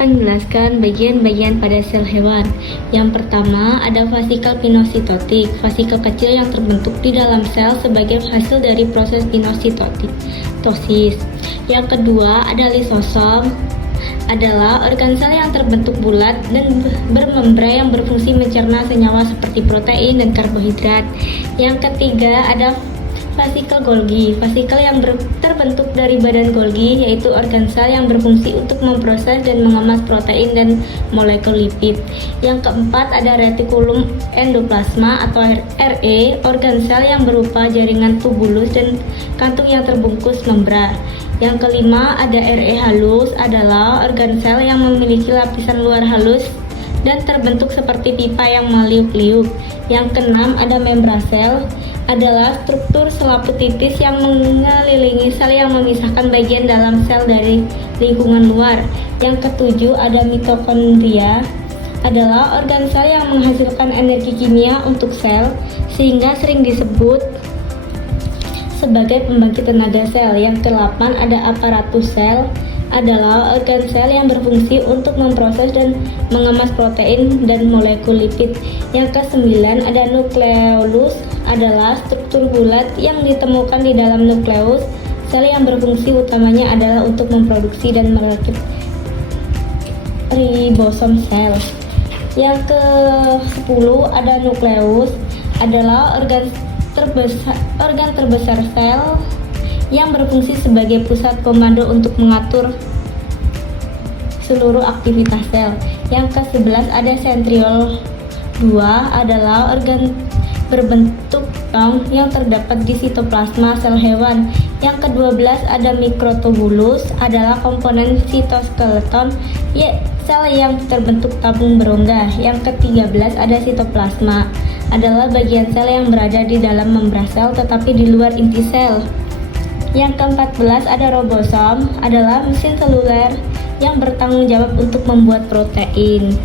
akan menjelaskan bagian-bagian pada sel hewan. Yang pertama ada vasikel pinositotik, vasikel kecil yang terbentuk di dalam sel sebagai hasil dari proses pinositosis. Yang kedua ada lisosom, adalah organ sel yang terbentuk bulat dan bermembran yang berfungsi mencerna senyawa seperti protein dan karbohidrat. Yang ketiga ada vasikel Golgi, vasikel yang terbentuk dari badan Golgi, yaitu organ sel yang berfungsi untuk memproses dan mengemas protein dan molekul lipid. Yang keempat ada retikulum endoplasma atau RE, organ sel yang berupa jaringan tubulus dan kantung yang terbungkus membran. Yang kelima ada RE halus, adalah organ sel yang memiliki lapisan luar halus dan terbentuk seperti pipa yang meliuk-liuk. Yang keenam ada membrasel, adalah struktur selaput tipis yang mengelilingi sel yang memisahkan bagian dalam sel dari lingkungan luar. Yang ketujuh ada mitokondria, adalah organ sel yang menghasilkan energi kimia untuk sel, sehingga sering disebut sebagai pembangkit tenaga sel. Yang ke-8 ada aparatus sel, adalah organ sel yang berfungsi untuk memproses dan mengemas protein dan molekul lipid. Yang ke-9 ada nukleolus, adalah struktur bulat yang ditemukan di dalam nukleus sel yang berfungsi utamanya adalah untuk memproduksi dan merakit ribosom sel. Yang ke-10 ada nukleus, adalah organ terbesar sel yang berfungsi sebagai pusat komando untuk mengatur seluruh aktivitas sel. Yang ke-11 ada sentriol 2, adalah organ berbentuk tong yang terdapat di sitoplasma sel hewan. Yang ke-12 ada mikrotubulus, adalah komponen sitoskeleton sel yang terbentuk tabung berongga. Yang ke-13 ada sitoplasma, adalah bagian sel yang berada di dalam membran sel tetapi di luar inti sel. Yang ke-14 ada ribosom, adalah mesin seluler yang bertanggung jawab untuk membuat protein.